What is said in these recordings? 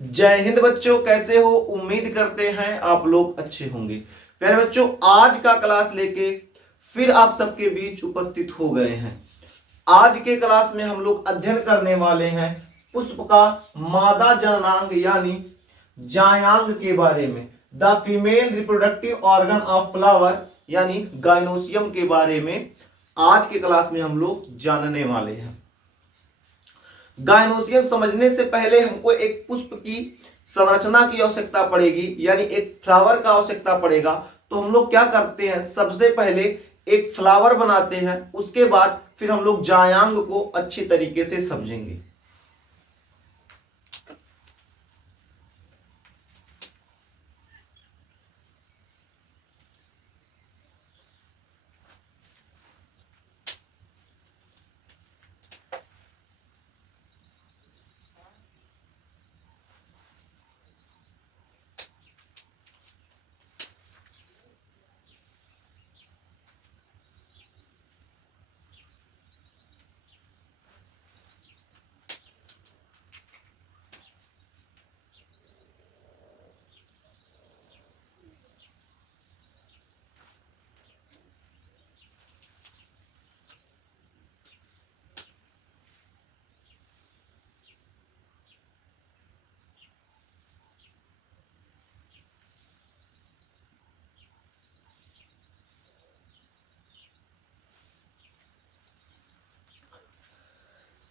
जय हिंद बच्चों, कैसे हो? उम्मीद करते हैं आप लोग अच्छे होंगे। प्यारे बच्चों, आज का क्लास लेके फिर आप सबके बीच उपस्थित हो गए हैं। आज के क्लास में हम लोग अध्ययन करने वाले हैं पुष्प का मादा जननांग यानी जायांग के बारे में। The female reproductive organ of flower यानी गाइनोसियम के बारे में आज के क्लास में हम लोग जानने वाले हैं। गायनोसियम समझने से पहले हमको एक पुष्प की संरचना की आवश्यकता पड़ेगी, यानी एक फ्लावर का आवश्यकता पड़ेगा। तो हम लोग क्या करते हैं, सबसे पहले एक फ्लावर बनाते हैं, उसके बाद फिर हम लोग जायांग को अच्छी तरीके से समझेंगे।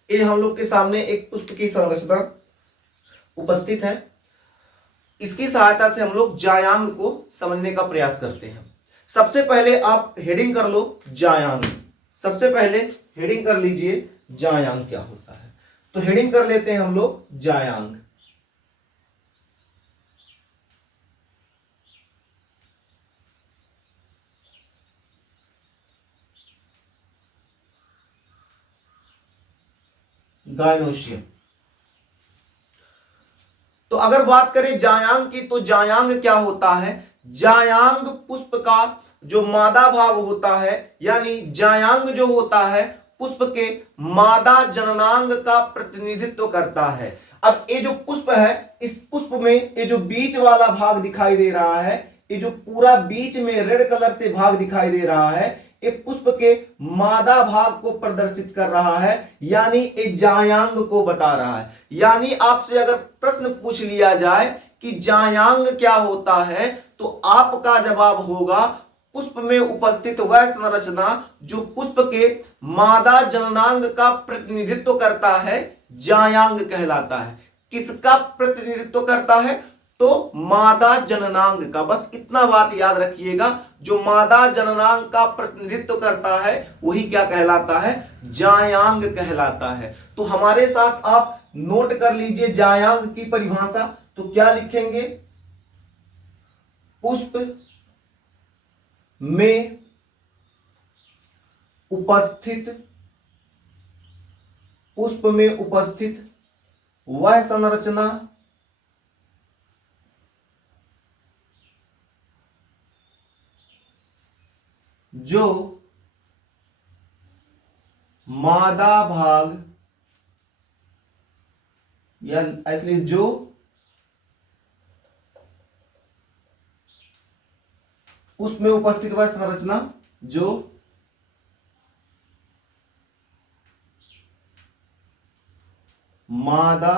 ये हम लोग के सामने एक पुष्प की संरचना उपस्थित है। इसकी सहायता से हम लोग जायांग को समझने का प्रयास करते हैं। सबसे पहले आप हेडिंग कर लो जायांग। सबसे पहले हेडिंग कर लीजिए जायांग क्या होता है। तो हेडिंग कर लेते हैं हम लोग जायांग। गायनोशियम। तो अगर बात करें जायांग की, तो जायांग क्या होता है? जायांग पुष्प का जो मादा भाग होता है, यानी जायांग जो होता है पुष्प के मादा जननांग का प्रतिनिधित्व करता है। अब ये जो पुष्प है, इस पुष्प में ये जो बीच वाला भाग दिखाई दे रहा है, ये जो पूरा बीच में रेड कलर से भाग दिखाई दे रहा है, ये पुष्प के मादा भाग को प्रदर्शित कर रहा है, यानी ये जायांग को बता रहा है। यानी आपसे अगर प्रश्न पूछ लिया जाए कि जायांग क्या होता है, तो आपका जवाब होगा पुष्प में उपस्थित वह संरचना जो पुष्प के मादा जननांग का प्रतिनिधित्व करता है, जायांग कहलाता है। किसका प्रतिनिधित्व करता है? तो मादा जननांग का। बस इतना बात याद रखिएगा, जो मादा जननांग का प्रतिनिधित्व करता है वही क्या कहलाता है? जायांग कहलाता है। तो हमारे साथ आप नोट कर लीजिए जायांग की परिभाषा। तो क्या लिखेंगे? पुष्प में उपस्थित, पुष्प में उपस्थित वह संरचना जो मादा भाग या इसलिए जो उसमें उपस्थित वह संरचना जो मादा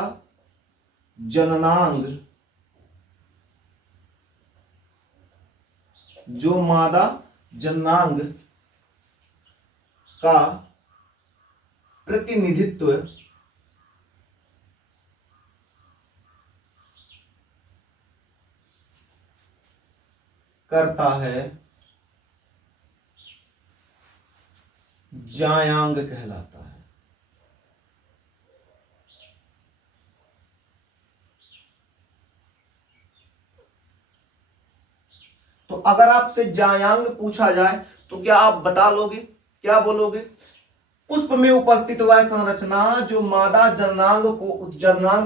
जननांग, जो मादा जननांग का प्रतिनिधित्व करता है, जायांग कहलाता है। तो अगर आपसे जायांग पूछा जाए तो क्या आप बता लोगे? क्या बोलोगे? पुष्प में उपस्थित वह संरचना जो मादा जननांग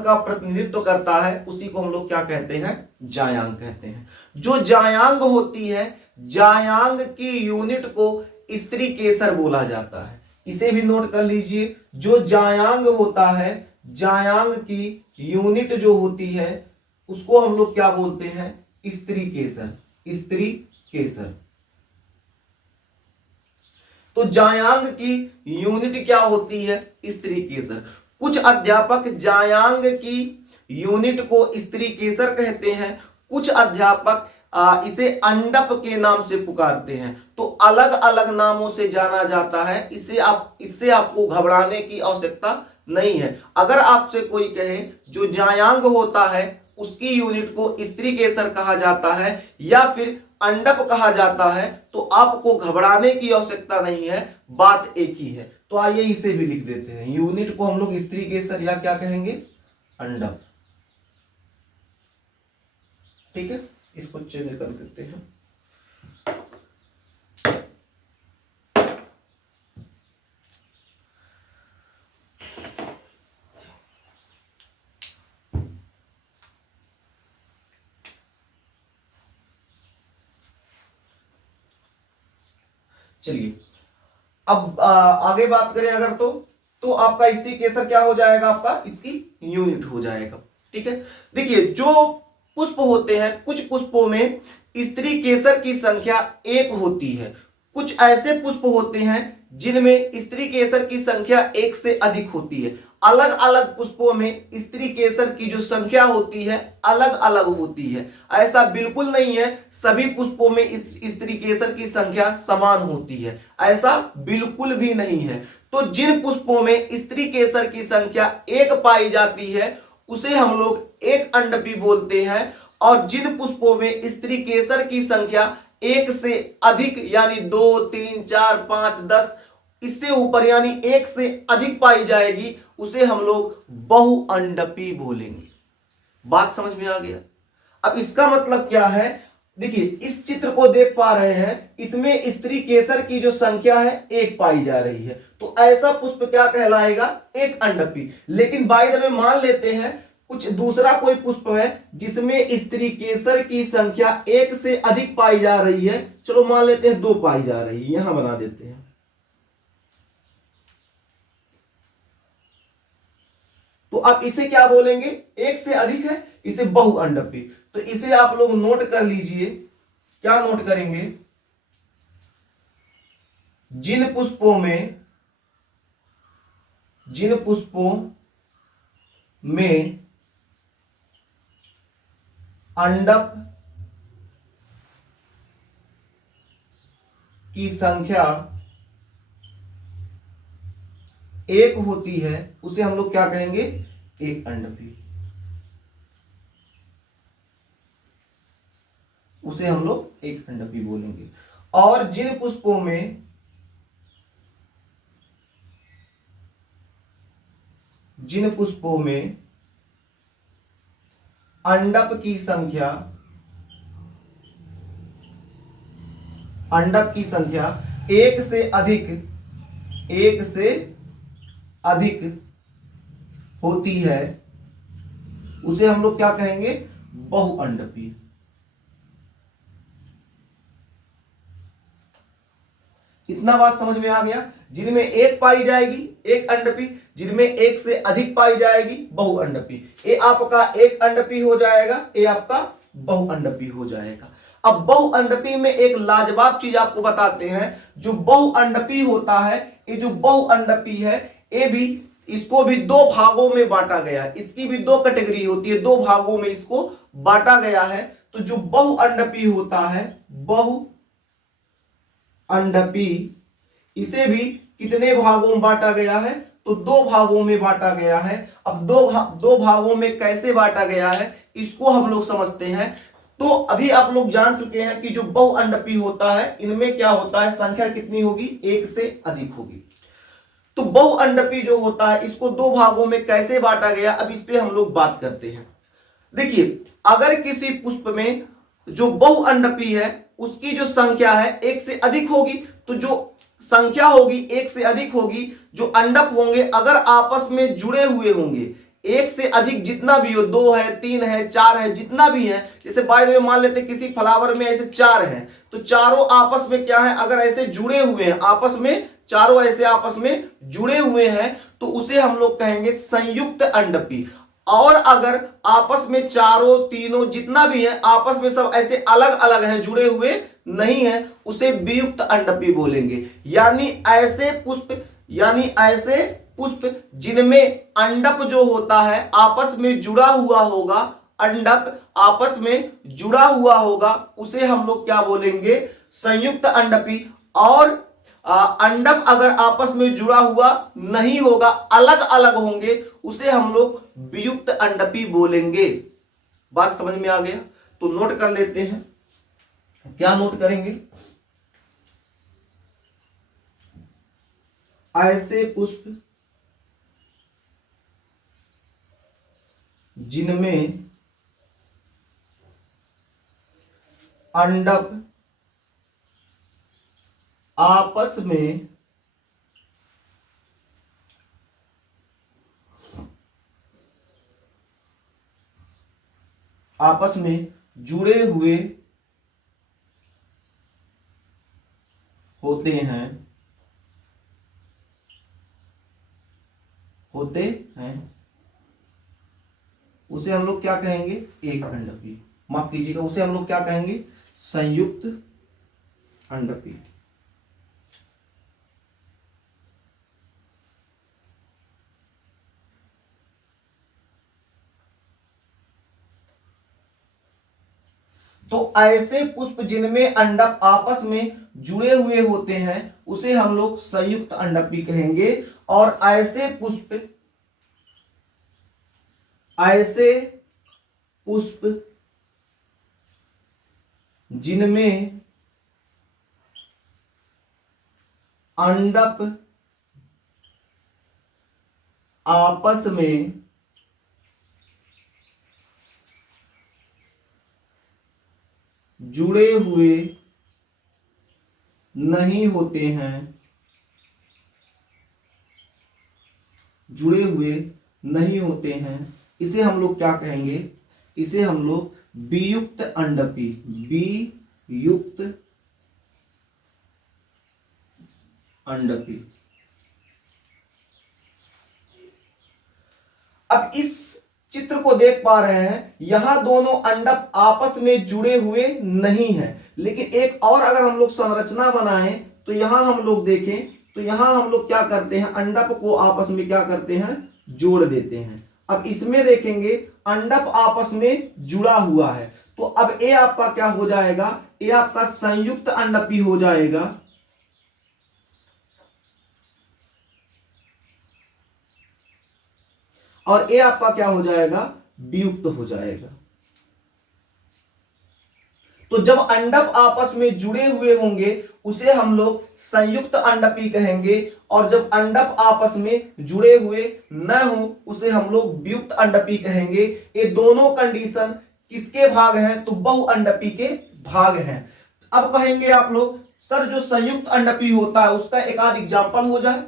का प्रतिनिधित्व करता है, उसी को हम लोग क्या कहते हैं? जायांग कहते हैं। जो जायांग होती है, जायांग की यूनिट को स्त्री केसर बोला जाता है। इसे भी नोट कर लीजिए। जो जायांग होता है, जायांग की यूनिट जो होती है उसको हम लोग क्या बोलते हैं? स्त्री केसर। स्त्री केसर। तो जायांग की यूनिट क्या होती है? स्त्री केसर। कुछ अध्यापक जायांग की यूनिट को स्त्री केसर कहते हैं, कुछ अध्यापक इसे अंडप के नाम से पुकारते हैं। तो अलग अलग नामों से जाना जाता है, इससे आपको घबराने की आवश्यकता नहीं है। अगर आपसे कोई कहे जो जायांग होता है उसकी यूनिट को स्त्री केसर कहा जाता है या फिर अंडप कहा जाता है, तो आपको घबराने की आवश्यकता नहीं है, बात एक ही है। तो आइए इसे भी लिख देते हैं, यूनिट को हम लोग स्त्री केसर या क्या कहेंगे? अंडप। ठीक है, इसको चेंज कर देते हैं। चलिए अब आगे बात करें अगर तो आपका स्त्री केसर क्या हो जाएगा? आपका इसकी यूनिट हो जाएगा। ठीक है, देखिए जो पुष्प होते हैं, कुछ पुष्पों में स्त्री केसर की संख्या 1 होती है, कुछ ऐसे पुष्प होते हैं जिनमें स्त्री केसर की संख्या 1 से अधिक होती है। अलग अलग पुष्पों में स्त्री केसर की जो संख्या होती है अलग अलग होती है। ऐसा बिल्कुल नहीं है सभी पुष्पों में स्त्री केसर की संख्या समान होती है, ऐसा बिल्कुल भी नहीं है। तो जिन पुष्पों में स्त्री केसर की संख्या 1 पाई जाती है उसे हम लोग एक अंडपी बोलते हैं, और जिन पुष्पों में स्त्री केसर की संख्या 1 से अधिक यानी 2, 3, 4, 5, 10 इससे ऊपर यानी 1 से अधिक पाई जाएगी उसे हम लोग बहुअंडपी बोलेंगे। बात समझ में आ गया? अब इसका मतलब क्या है? देखिए इस चित्र को देख पा रहे हैं, इसमें स्त्री केसर की जो संख्या है 1 पाई जा रही है, तो ऐसा पुष्प क्या कहलाएगा? एक अंडपी। लेकिन बाय द वे मान लेते हैं कुछ दूसरा कोई पुष्प है जिसमें स्त्री केसर की संख्या 1 से अधिक पाई जा रही है, चलो मान लेते हैं 2 पाई जा रही है, यहां बना देते हैं। तो अब इसे क्या बोलेंगे? 1 से अधिक है, इसे बहुअंडपी। तो इसे आप लोग नोट कर लीजिए। क्या नोट करेंगे? जिन पुष्पों में अंडप की संख्या 1 होती है उसे हम लोग क्या कहेंगे? एक अंडपी। उसे हम लोग एक अंडपी बोलेंगे। और जिन पुष्पों में अंडप की संख्या 1 से अधिक होती है उसे हम लोग क्या कहेंगे? बहुअंडपी। इतना बात समझ में आ गया? जिनमें 1 पाई जाएगी एक अंडपी, जिनमें 1 से अधिक पाई जाएगी बहुअंडपी। ये आपका एक अंडपी हो जाएगा, ये आपका बहुअंडपी हो जाएगा। अब बहुअंडपी में एक लाजवाब चीज आपको बताते हैं, जो बहुअंडपी होता है, ये जो बहुअंडपी है ये भी, इसको भी 2 भागों में बांटा गया है, इसकी भी 2 कैटेगरी होती है, 2 भागों में इसको बांटा गया है। तो जो बहुअंडपी होता है, बहुअंडपी, इसे भी कितने भागों में बांटा गया है? तो 2 भागों में बांटा गया है। अब दो भागों में कैसे बांटा गया है इसको हम लोग समझते हैं। तो अभी आप लोग जान चुके हैं कि जो बहुअंडपी होता है इनमें क्या होता है? संख्या कितनी होगी? 1 से अधिक होगी। तो बहुअंडपी जो होता है इसको 2 भागों में कैसे बांटा गया, अब इस पे हम लोग बात करते हैं। देखिए अगर किसी पुष्प में जो बहुअंडपी है उसकी जो संख्या है 1 से अधिक होगी, तो जो संख्या होगी 1 से अधिक होगी, जो अंडप होंगे अगर आपस में जुड़े हुए होंगे, 1 से अधिक जितना भी हो, 2 है, 3 है, 4 है, जितना भी है, जैसे बाय द वे मान लेते किसी फ्लावर में ऐसे 4 हैं, तो चारों आपस में क्या है? अगर ऐसे जुड़े हुए हैं, आपस में चारों ऐसे आपस में जुड़े हुए हैं तो उसे हम लोग कहेंगे संयुक्त अंडपी। और अगर आपस में चारों तीनों जितना भी है आपस में सब ऐसे अलग अलग हैं, जुड़े हुए नहीं है, उसे वियुक्त अंडपी बोलेंगे। यानी ऐसे पुष्प जिनमें अंडप जो होता है आपस में जुड़ा हुआ होगा, अंडप आपस में जुड़ा हुआ होगा, उसे हम लोग क्या बोलेंगे, संयुक्त अंडपी। और अंडप अगर आपस में जुड़ा हुआ नहीं होगा, अलग अलग होंगे, उसे हम लोग वियुक्त अंडपी बोलेंगे। बात समझ में आ गया? तो नोट कर लेते हैं। क्या नोट करेंगे? ऐसे पुष्प जिनमें अंडप आपस में जुड़े हुए होते हैं उसे हम लोग क्या कहेंगे, एक अंडपी। माफ कीजिएगा, उसे हम लोग क्या कहेंगे, संयुक्त अंडपी। तो ऐसे पुष्प जिनमें अंडप आपस में जुड़े हुए होते हैं उसे हम लोग संयुक्त अंडपी कहेंगे। और ऐसे पुष्प जिनमें अंडप आपस में जुड़े हुए नहीं होते हैं, इसे हम लोग क्या कहेंगे, इसे हम लोग वियुक्त अंडपी, वियुक्त अंडपी। अब इस चित्र को देख पा रहे हैं, यहां दोनों अंडप आपस में जुड़े हुए नहीं हैं, लेकिन एक और अगर हम लोग संरचना बनाएं तो यहां हम लोग देखें तो यहां हम लोग क्या करते हैं, अंडप को आपस में क्या करते हैं, जोड़ देते हैं। अब इसमें देखेंगे अंडप आपस में जुड़ा हुआ है, तो अब ये आपका क्या हो जाएगा, ये आपका संयुक्त अंडपी हो जाएगा। और ये आपका क्या हो जाएगा, वियुक्त हो जाएगा। तो जब अंडप आपस में जुड़े हुए होंगे उसे हम लोग संयुक्त अंडपी कहेंगे, और जब अंडप आपस में जुड़े हुए न हो उसे हम लोग वियुक्त अंडपी कहेंगे। ये दोनों कंडीशन किसके भाग हैं, तो बहुअंडपी के भाग हैं। अब कहेंगे आप लोग सर जो संयुक्त अंडपी होता है उसका एक आध एग्जाम्पल हो जाए,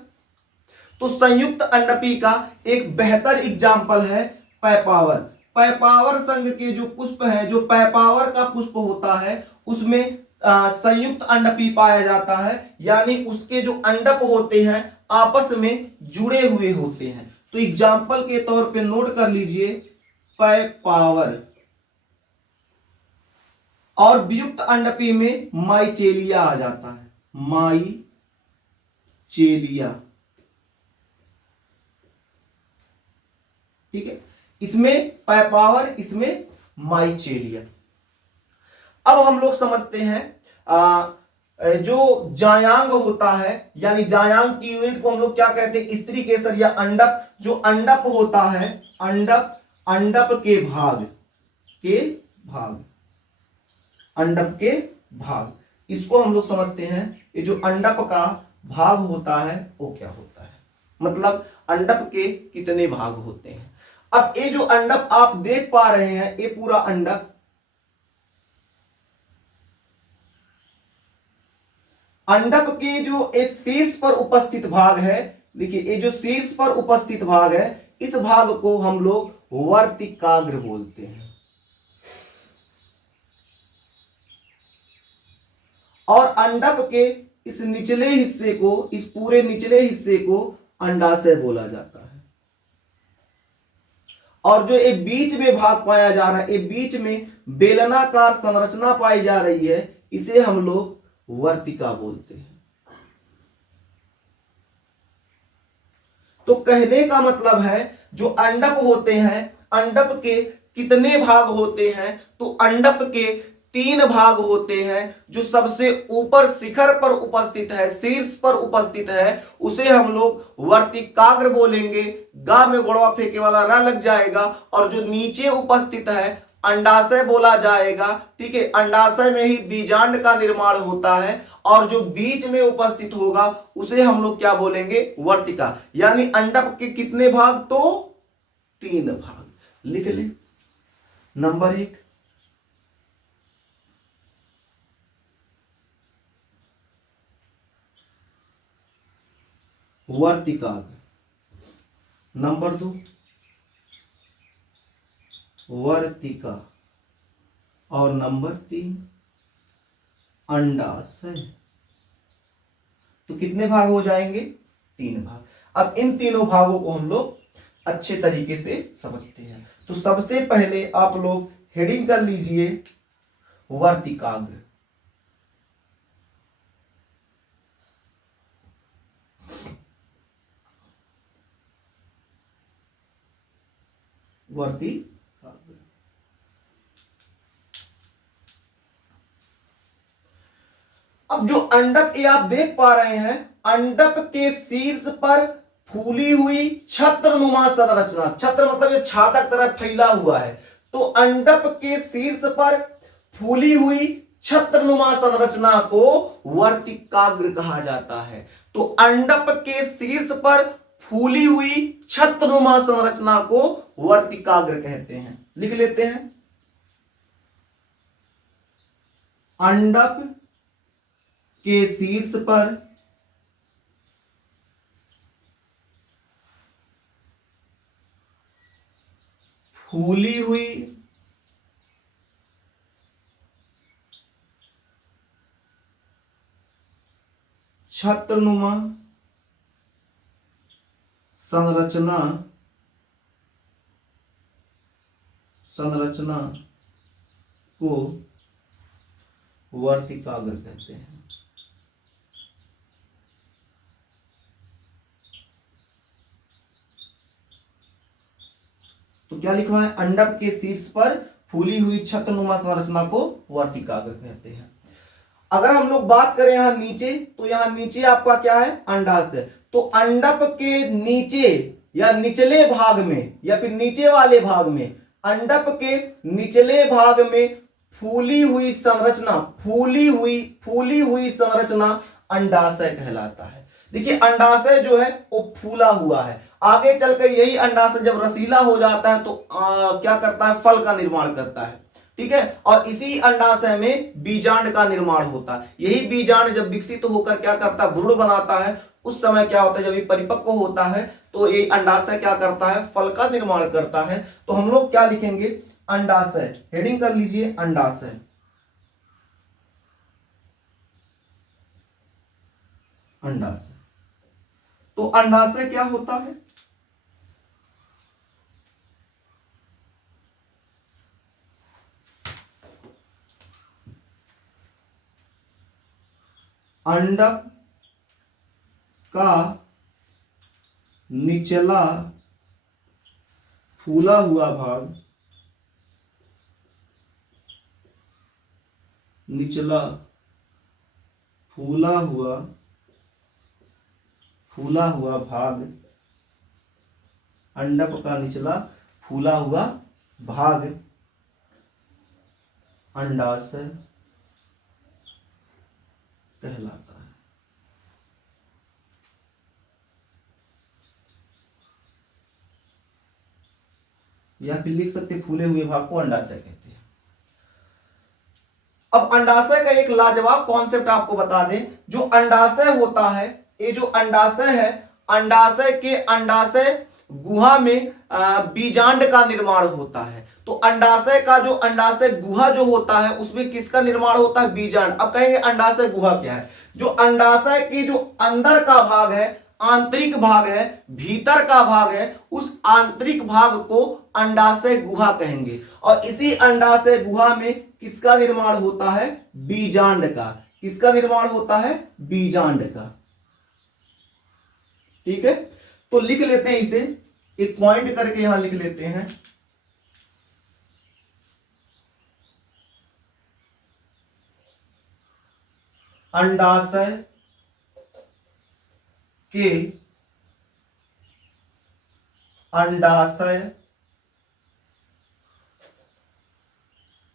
तो संयुक्त अंडपी का एक बेहतर एग्जाम्पल है पैपावर। पैपावर संघ के जो पुष्प हैं, जो पैपावर का पुष्प होता है उसमें संयुक्त अंडपी पाया जाता है, यानी उसके जो अंडप होते हैं आपस में जुड़े हुए होते हैं। तो एग्जाम्पल के तौर पे नोट कर लीजिए पैपावर। और वियुक्त अंडपी में माइचेलिया आ जाता है, माइचेलिया, ठीक है, इसमें पैपावर, इसमें माइचेलिया। अब हम लोग समझते हैं जो जायांग होता है, यानी जायांग की यूनिट को हम लोग क्या कहते हैं, स्त्री केसर या अंडप। जो अंडप होता है, अंडप के भाग, अंडप के भाग, इसको हम लोग समझते हैं। ये जो अंडप का भाग होता है वो क्या होता है, मतलब अंडप के कितने भाग होते हैं। अब ये जो अंडप आप देख पा रहे हैं, ये पूरा अंडप, अंडप के जो इस शीर्ष पर उपस्थित भाग है, देखिए ये जो शीर्ष पर उपस्थित भाग है, इस भाग को हम लोग वर्तिकाग्र बोलते हैं। और अंडप के इस निचले हिस्से को, इस पूरे निचले हिस्से को अंडाशय बोला जाता है। और जो एक बीच में भाग पाया जा रहा है, एक बीच में बेलनाकार संरचना पाई जा रही है, इसे हम लोग वर्तिका बोलते हैं। तो कहने का मतलब है जो अंडक होते हैं, अंडक के कितने भाग होते हैं? तो अंडक के 3 भाग होते हैं। जो सबसे ऊपर शिखर पर उपस्थित है, शीर्ष पर उपस्थित है, उसे हम लोग वर्तिकाग्र बोलेंगे। गा में गोड़वा फेंके वाला रा लग जाएगा। और जो नीचे उपस्थित है अंडाशय बोला जाएगा। ठीक है, अंडाशय में ही बीजांड का निर्माण होता है। और जो बीच में उपस्थित होगा उसे हम लोग क्या बोलेंगे? वर्तिका। यानी अंडक के कितने भाग? तो 3 भाग। लिख ले। नंबर 1, वर्तिकाग्र। नंबर 2, वर्तिका। और नंबर 3, अंडाशय। तो कितने भाग हो जाएंगे? 3 भाग। अब इन तीनों भागों को हम लोग अच्छे तरीके से समझते हैं। तो सबसे पहले आप लोग हेडिंग कर लीजिए वर्तिकाग्र। वर्तिकाग्र। अब जो अंडक ये आप देख पा रहे हैं, अंडक के शीर्ष पर फूली हुई छत्रनुमा संरचना। छत्र मतलब ये छाता की तरह फैला हुआ है। तो अंडक के शीर्ष पर फूली हुई छत्रनुमा संरचना को वर्तिकाग्र कहा जाता है। तो अंडक के शीर्ष पर फूली हुई छत्रनुमा संरचना को वर्तिकाग्र कहते हैं। लिख लेते हैं। अंडक के शीर्ष पर फूली हुई छत्रनुमा संरचना को वर्तिकाग्र कहते हैं। तो क्या लिखा है? अंडक के शीर्ष पर फूली हुई छत्रनुमा संरचना को वर्तिकाग्र कहते हैं। अगर हम लोग बात करें यहां नीचे, तो यहां नीचे आपका क्या है? अंडाशय। तो अंडक के नीचे या निचले भाग में या फिर नीचे वाले भाग में, अंडक के निचले भाग में फूली हुई संरचना, फूली हुई संरचना अंडाशय कहलाता है। देखिए अंडाशय जो है वो फूला हुआ है। आगे चलकर यही अंडाशय जब रसीला हो जाता है तो क्या करता है? फल का निर्माण करता है। ठीक है, और इसी अंडाशय में बीजांड का निर्माण होता है। यही बीजांड जब विकसित होकर क्या करता है? भ्रूण बनाता है। उस समय क्या होता है? जब ये परिपक्व होता है तो ये अंडाशय क्या करता है? फल का निर्माण करता है। तो हम लोग क्या लिखेंगे? अंडाशय। हेडिंग कर लीजिए अंडाशय। अंडाशय। तो अंडाशय क्या होता है? अंडक का निचला फूला हुआ भाग, निचला फूला हुआ भाग, अंडक का निचला फूला हुआ भाग अंडाशय कहलाता है। या फिर लिख सकते फूले हुए भाग को अंडाशय कहते हैं। अब अंडाशय का एक लाजवाब कॉन्सेप्ट आपको बता दें। जो अंडाशय होता है, ये जो अंडाशय है, अंडाशय के अंडाशय गुहा में बीजांड का निर्माण होता है। तो अंडाशय का जो अंडाशय गुहा जो होता है उसमें किसका निर्माण होता है? बीजांड। अब कहेंगे अंडाशय गुहा क्या है? जो अंडाशय की जो अंदर का भाग है, आंतरिक भाग है, भीतर का भाग है, उस आंतरिक भाग को अंडाशय गुहा कहेंगे। और इसी अंडाशय गुहा में किसका निर्माण होता है? बीजांड का। किसका निर्माण होता है? बीजांड का। ठीक है, तो लिख लेते हैं इसे, एक पॉइंट करके यहां लिख लेते हैं। अंडाशय के अंडाशय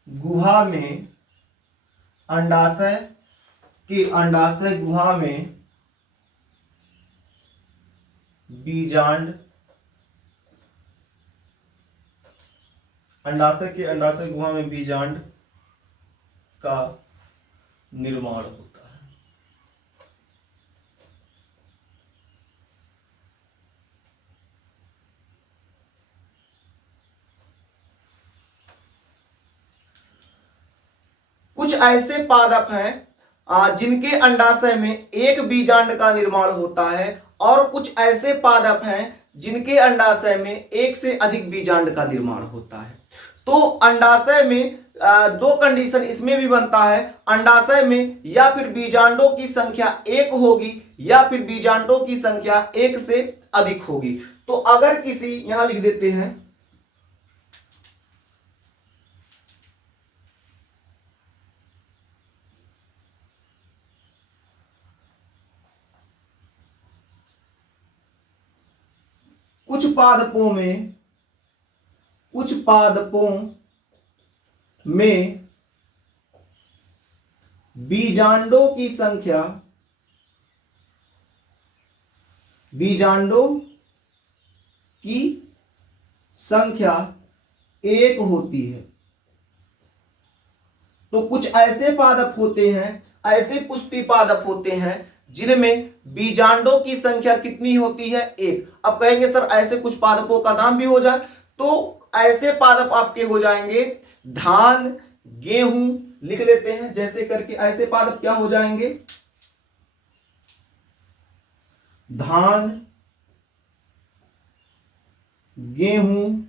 गुहा में, अंडाशय के अंडाशय गुहा में बीजांड, अंडाशय के अंडाशय गुहा में बीजांड का निर्माण होता है। कुछ ऐसे पादप हैं जिनके अंडाशय में एक बीजांड का निर्माण होता है, और कुछ ऐसे पादप हैं जिनके अंडाशय में एक से अधिक बीजांड का निर्माण होता है। तो अंडाशय में दो कंडीशन इसमें भी बनता है, अंडाशय में या फिर बीजांडों की संख्या एक होगी या फिर बीजांडों की संख्या एक से अधिक होगी। तो अगर किसी, यहां लिख देते हैं, कुछ पादपों में बीजांडों की संख्या, बीजांडों की संख्या एक होती है। तो कुछ ऐसे पादप होते हैं, ऐसे पुष्पी पादप होते हैं जिनमें बीजांडों की संख्या कितनी होती है? एक। अब कहेंगे सर ऐसे कुछ पादपों का नाम भी हो जाए, तो ऐसे पादप आपके हो जाएंगे धान, गेहूं, लिख लेते हैं जैसे करके। ऐसे पादप क्या हो जाएंगे? धान, गेहूं,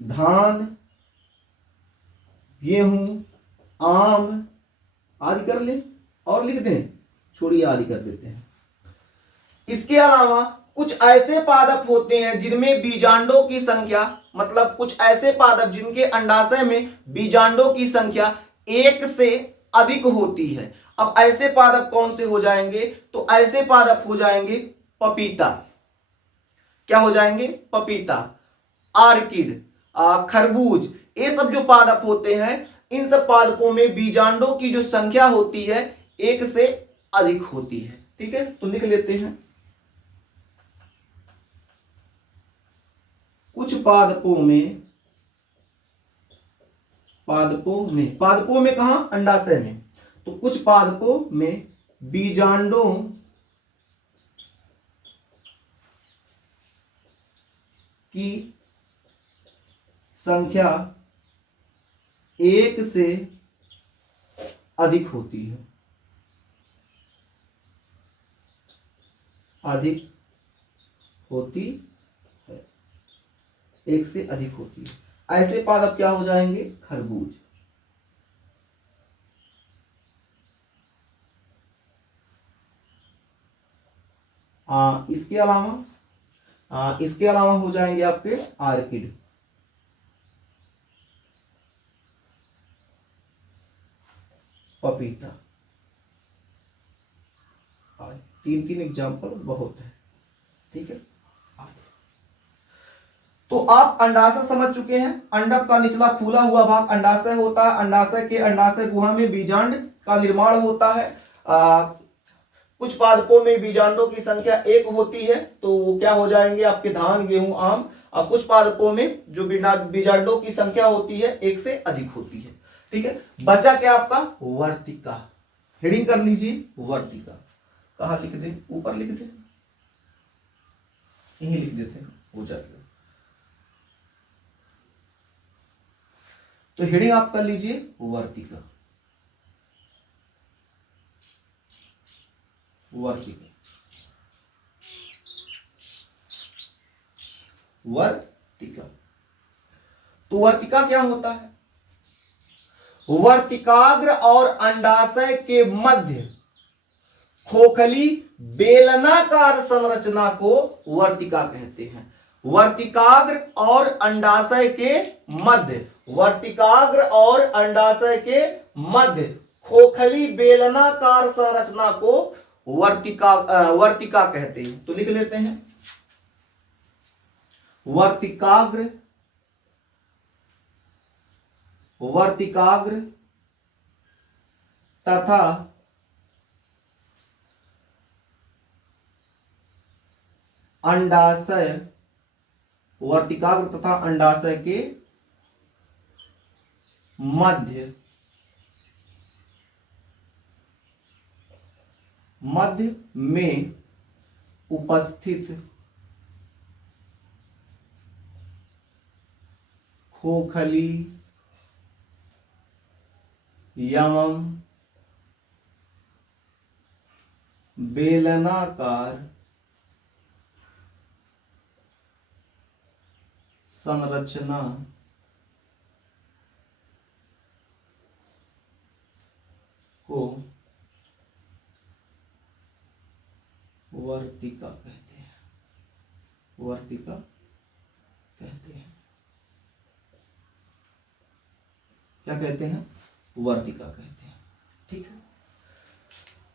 धान, गेहूं, आम आदि कर ले, और लिख दें, छोड़िए आदि कर देते हैं। इसके अलावा कुछ ऐसे पादप होते हैं जिनमें बीजांडों की संख्या, मतलब कुछ ऐसे पादप जिनके अंडाशय में बीजांडों की संख्या एक से अधिक होती है। अब ऐसे पादप कौन से हो जाएंगे? तो ऐसे पादप हो जाएंगे पपीता। क्या हो जाएंगे? पपीता, आर्किड, खरबूज, ये सब जो पादप होते हैं, इन सब पादपों में बीजांडों की जो संख्या होती है एक से अधिक होती है। ठीक है, तो लिख लेते हैं, कुछ पादपों में कहां? अंडाशय में। तो कुछ पादपों में बीजांडों की संख्या एक से अधिक होती है, अधिक होती है, एक से अधिक होती है। ऐसे पादप क्या हो जाएंगे? खरबूज। इसके अलावा हो जाएंगे आपके आर्किड, पपीता। तीन तीन एग्जाम्पल बहुत है। ठीक है, तो आप अंडाशय समझ चुके हैं। अंडक का निचला फूला हुआ भाग अंडाशय होता है। अंडाशय के अंडाशय गुहा में बीजांड का निर्माण होता है। कुछ पादपों में बीजांडों की संख्या एक होती है, तो वो क्या हो जाएंगे आपके? धान, गेहूं, आम। और कुछ पादपों में जो बीजांडों की संख्या होती है एक से अधिक होती है। ठीक है, बचा क्या आपका? वर्तिका। हेडिंग कर लीजिए, वर्तिका। कहा लिख दे? ऊपर लिख दे। यही लिख देते हैं, हो जाएगा। तो हेडिंग आप कर लीजिए वर्तिका। वर्तिका, वर्तिका। तो वर्तिका क्या होता है? वर्तिकाग्र और अंडाशय के मध्य खोखली बेलनाकार संरचना को वर्तिका कहते हैं। वर्तिकाग्र और अंडाशय के मध्य, वर्तिकाग्र और अंडाशय के मध्य खोखली बेलनाकार संरचना को वर्तिका कहते हैं। तो लिख लेते हैं, वर्तिकाग्र, वर्तिकाग्र तथा अंडाशय, वर्तिकाग्र तथा अंडाशय के मध्य में उपस्थित खोखली एवं बेलनाकार संरचना को वर्तिका कहते हैं। वर्तिका कहते हैं। क्या कहते हैं? वर्तिका कहते हैं। ठीक है।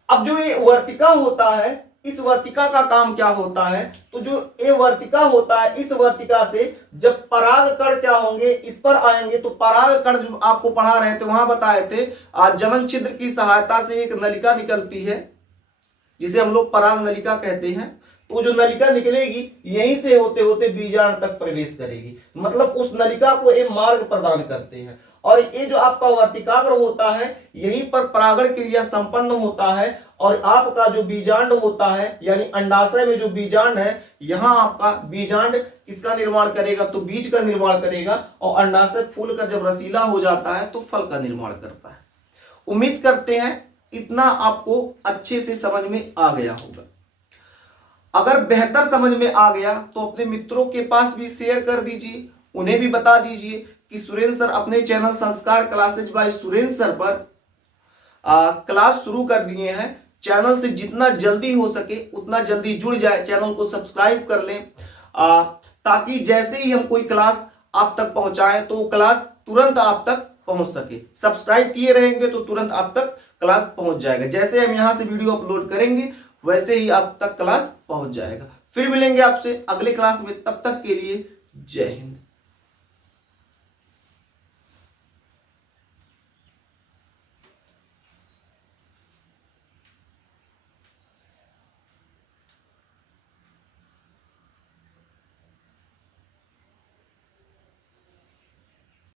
अब जो ये वर्तिका होता है, इस वर्तिका का काम क्या होता है? तो जो ये वर्तिका होता है, इस वर्तिका से जब पराग कण क्या होंगे, इस पर आएंगे, तो पराग कण जो आपको पढ़ा रहे थे वहां बताए थे, जनन छिद्र की सहायता से एक नलिका निकलती है जिसे हम लोग पराग नलिका कहते हैं। तो जो नलिका निकलेगी यहीं से होते होते बीजांड तक प्रवेश करेगी, मतलब उस नलिका को एक मार्ग प्रदान करते हैं। और ये जो आपका वर्तिकाग्र होता है, यहीं पर परागण क्रिया संपन्न होता है और आपका जो बीजांड होता है, यानी अंडाशय में जो बीजांड है, यहां आपका बीजांड किसका निर्माण करेगा? तो बीज का निर्माण करेगा। और अंडाशय फूल कर जब रसीला हो जाता है तो फल का निर्माण करता है। उम्मीद करते हैं इतना आपको अच्छे से समझ में आ गया होगा। अगर बेहतर समझ में आ गया तो अपने मित्रों के पास भी शेयर कर दीजिए, उन्हें भी बता दीजिए कि सुरेंद्र सर अपने चैनल संस्कार क्लासेज बाय सुरेंद्र सर पर क्लास शुरू कर दिए हैं। चैनल से जितना जल्दी हो सके उतना जल्दी जुड़ जाए, चैनल को सब्सक्राइब कर लें, ताकि जैसे ही हम कोई क्लास आप तक पहुंचाएं तो क्लास तुरंत आप तक पहुंच सके। सब्सक्राइब किए रहेंगे तो तुरंत आप तक क्लास पहुंच जाएगा। जैसे हम यहां से वीडियो अपलोड करेंगे वैसे ही आप तक क्लास पहुंच जाएगा। फिर मिलेंगे आपसे अगले क्लास में, तब तक के लिए जय हिंद।